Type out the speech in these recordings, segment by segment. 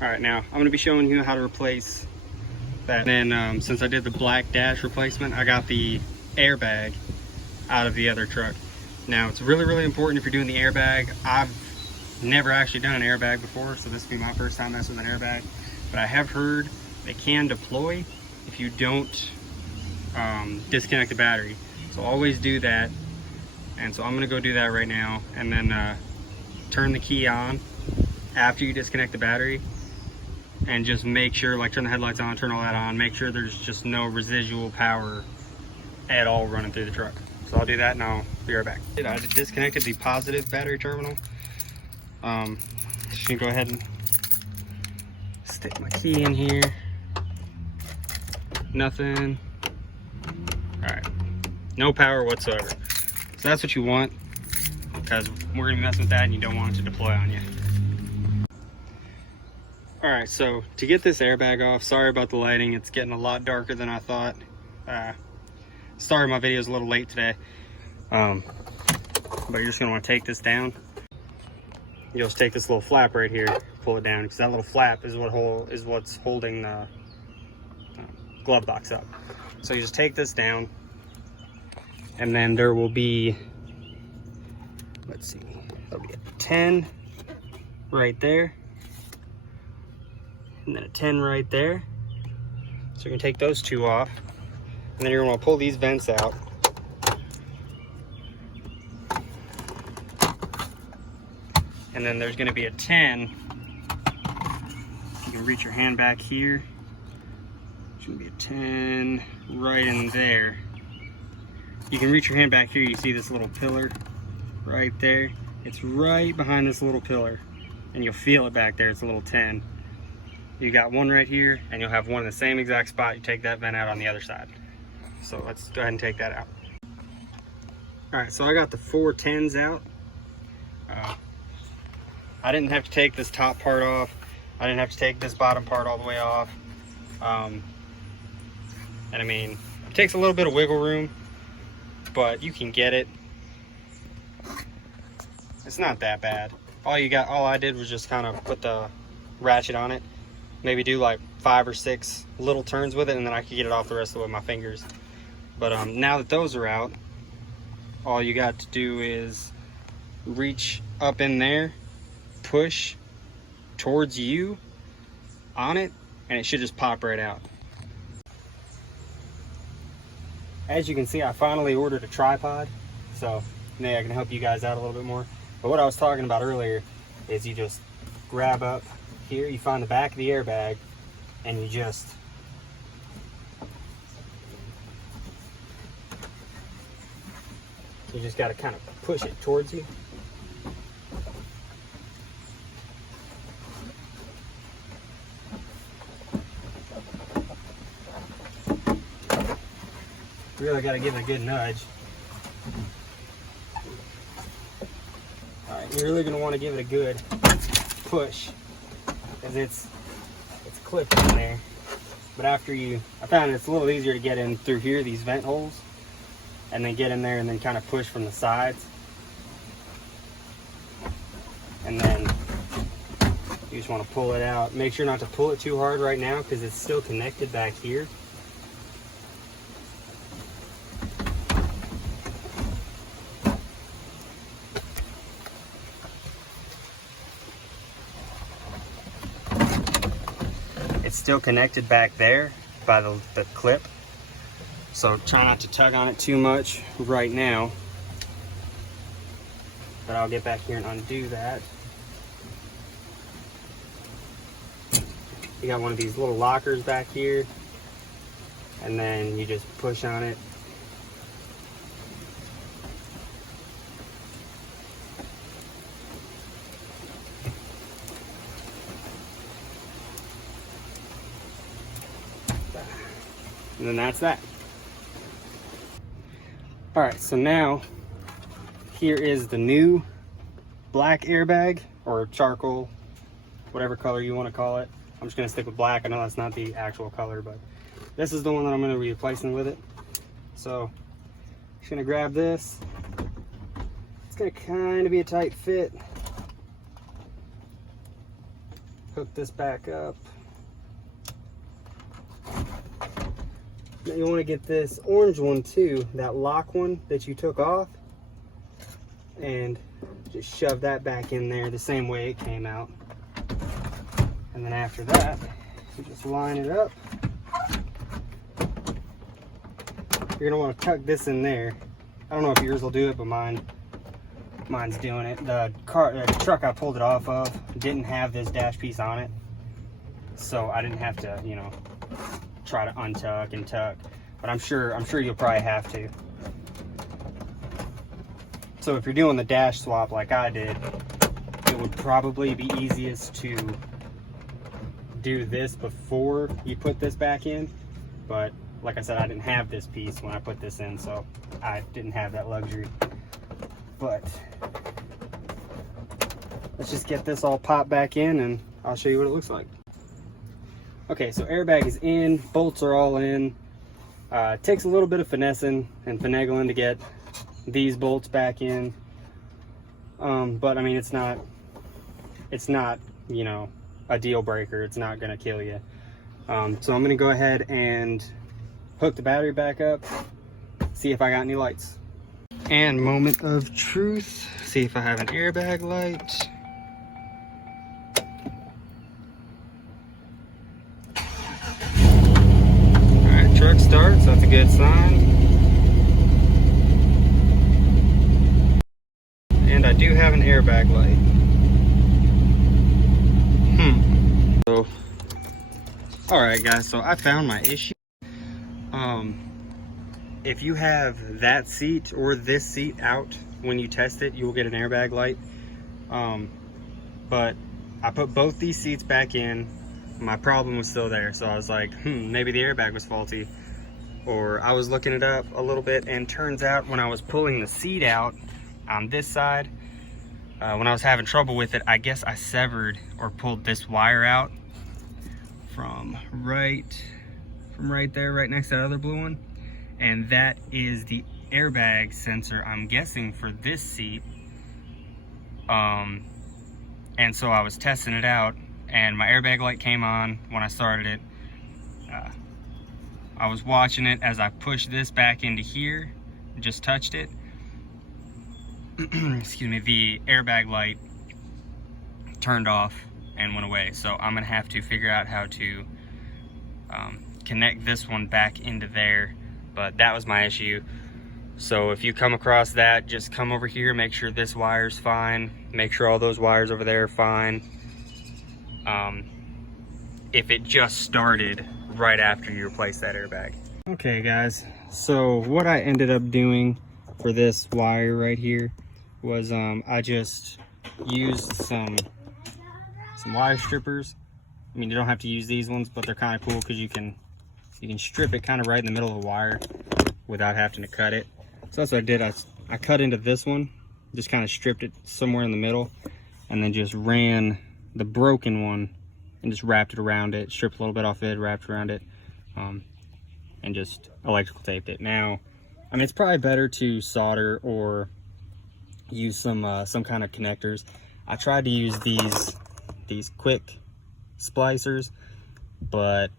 All right, now I'm going to be showing you how to replace that. And then since I did the black dash replacement, I got the airbag out of the other truck. Now it's really, really important if you're doing the airbag. I've never actually done an airbag before, so this will be my first time messing with an airbag. But I have heard they can deploy if you don't disconnect the battery. So always do that. And so I'm gonna go do that right now, and then turn the key on after you disconnect the battery, and just make sure, like, turn the headlights on, turn all that on, make sure there's just no residual power at all running through the truck. So I'll do that and I'll be right back. I disconnected the positive battery terminal. Just gonna go ahead and stick my key in here. Nothing. All right, no power whatsoever. So that's what you want, because we're gonna mess with that and you don't want it to deploy on you. All right, so to get this airbag off, sorry about the lighting, it's getting a lot darker than I thought. Sorry my video's a little late today. But you're just gonna wanna take this down. You'll just take this little flap right here, pull it down, because that little flap is what's holding the glove box up. So you just take this down, and then there will be, let's see, there'll be a 10 right there, and then a 10 right there. So you're gonna take those two off, and then you're gonna pull these vents out. And then there's gonna be a 10. You can reach your hand back here. There's gonna be a 10 right in there. You can reach your hand back here, you see this little pillar right there. It's right behind this little pillar, and you'll feel it back there. It's a little 10. You got one right here, and you'll have one in the same exact spot. You take that vent out on the other side. So let's go ahead and take that out. All right, so I got the 4 10s out. I didn't have to take this top part off. I didn't have to take this bottom part all the way off. And I mean, it takes a little bit of wiggle room, but you can get it. It's not that bad. All I did was just kind of put the ratchet on it, maybe do like 5 or 6 little turns with it, and then I could get it off the rest of the way with my fingers. But now that those are out, all you got to do is reach up in there, push towards you on it, and it should just pop right out. As you can see, I finally ordered a tripod, so maybe I can help you guys out a little bit more. But what I was talking about earlier is you just grab up here, you find the back of the airbag, and you just got to kind of push it towards you. Really got to give it a good nudge. All right, you're really going to want to give it a good push, because it's clipped in there. But after I found it's a little easier to get in through here, these vent holes, and then get in there and then kind of push from the sides. And then you just want to pull it out. Make sure not to pull it too hard right now, because it's still connected back here. It's still connected back there by the clip, so try not to tug on it too much right now. But I'll get back here and undo that. You got one of these little lockers back here, and then you just push on it. And then that's that. All right, so now here is the new black airbag, or charcoal, whatever color you want to call it. I'm just gonna stick with black. I know that's not the actual color, but this is the one that I'm gonna be replacing with it. So just gonna grab this. It's gonna kind of be a tight fit. hook this back up. Now you want to get this orange one too, that lock one that you took off, and just shove that back in there the same way it came out. And then after that, you just line it up. You're gonna want to tuck this in there. I don't know if yours will do it, but mine's doing it. The truck I pulled it off of didn't have this dash piece on it, so I didn't have to, you know, try to untuck and tuck. But I'm sure you'll probably have to. So if you're doing the dash swap like I did, it would probably be easiest to do this before you put this back in. But like I said, I didn't have this piece when I put this in, so I didn't have that luxury. But let's just get this all popped back in and I'll show you what it looks like. Okay, so airbag is in, bolts are all in. It takes a little bit of finessing and finagling to get these bolts back in. But I mean, it's not, you know, a deal breaker. It's not gonna kill you. So I'm gonna go ahead and hook the battery back up, see if I got any lights. And moment of truth, see if I have an airbag light. All right, truck starts, that's a good sign. And I do have an airbag light. So, all right guys, so I found my issue. If you have that seat or this seat out when you test it, you will get an airbag light. But I put both these seats back in, my problem was still there. So I was like, maybe the airbag was faulty. Or I was looking it up a little bit, and turns out when I was pulling the seat out on this side, when I was having trouble with it, I guess I severed or pulled this wire out from right there, right next to that other blue one. And that is the airbag sensor, I'm guessing, for this seat. And so I was testing it out, and my airbag light came on when I started it. I was watching it as I pushed this back into here, just touched it. Excuse me, the airbag light turned off and went away. So I'm gonna have to figure out how to connect this one back into there. But that was my issue. So if you come across that, just come over here, make sure this wire's fine, make sure all those wires over there are fine. If it just started right after you replace that airbag. Okay guys, so what I ended up doing for this wire right here was I just used some wire strippers. I mean, you don't have to use these ones, but they're kind of cool because you can strip it kind of right in the middle of the wire without having to cut it. So that's what I did. I cut into this one, just kind of stripped it somewhere in the middle, and then just ran the broken one and just wrapped it around it, stripped a little bit off it, wrapped around it, and just electrical taped it. Now, I mean, it's probably better to solder or use some kind of connectors. I tried to use these quick splicers, but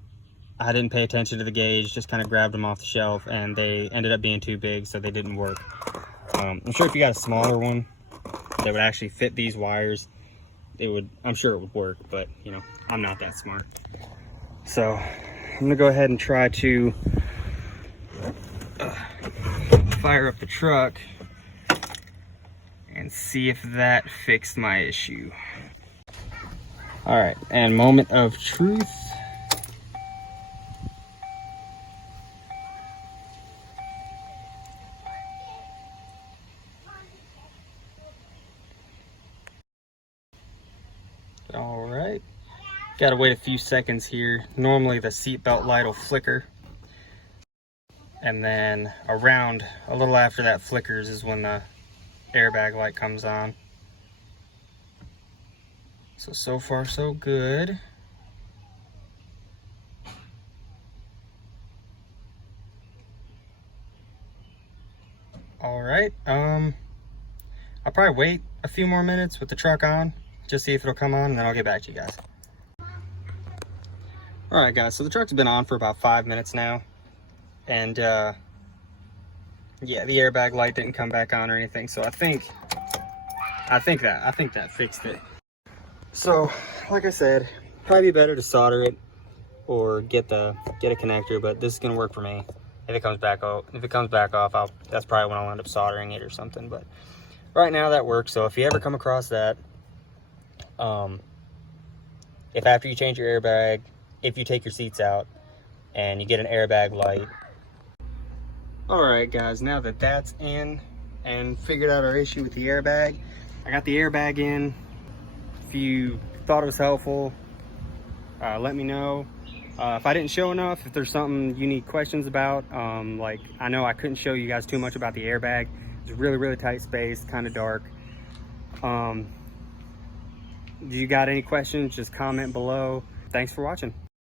I didn't pay attention to the gauge, just kind of grabbed them off the shelf, and they ended up being too big, so they didn't work. I'm sure if you got a smaller one that would actually fit these wires, I'm sure it would work, but you know, I'm not that smart. So I'm gonna go ahead and try to fire up the truck and see if that fixed my issue. All right, and moment of truth. All right, gotta wait a few seconds here. Normally the seatbelt light will flicker, and then around a little after that flickers is when the airbag light comes on. So far so good. All right, I'll probably wait a few more minutes with the truck on, just see if it'll come on, and then I'll get back to you guys. All right, guys, so the truck's been on for about 5 minutes now, and yeah, the airbag light didn't come back on or anything, so I think that fixed it. So, like I said, probably be better to solder it or get a connector, but this is gonna work for me. If it comes back off, that's probably when I'll end up soldering it or something. But right now that works. So if you ever come across that, if after you change your airbag, if you take your seats out and you get an airbag light. All right, guys, now that that's in and figured out our issue with the airbag, I got the airbag in. If you thought it was helpful, let me know. If I didn't show enough, if there's something you need questions about, like I know I couldn't show you guys too much about the airbag. It's really, really tight space, kind of dark. Do you got any questions? Just comment below. Thanks for watching.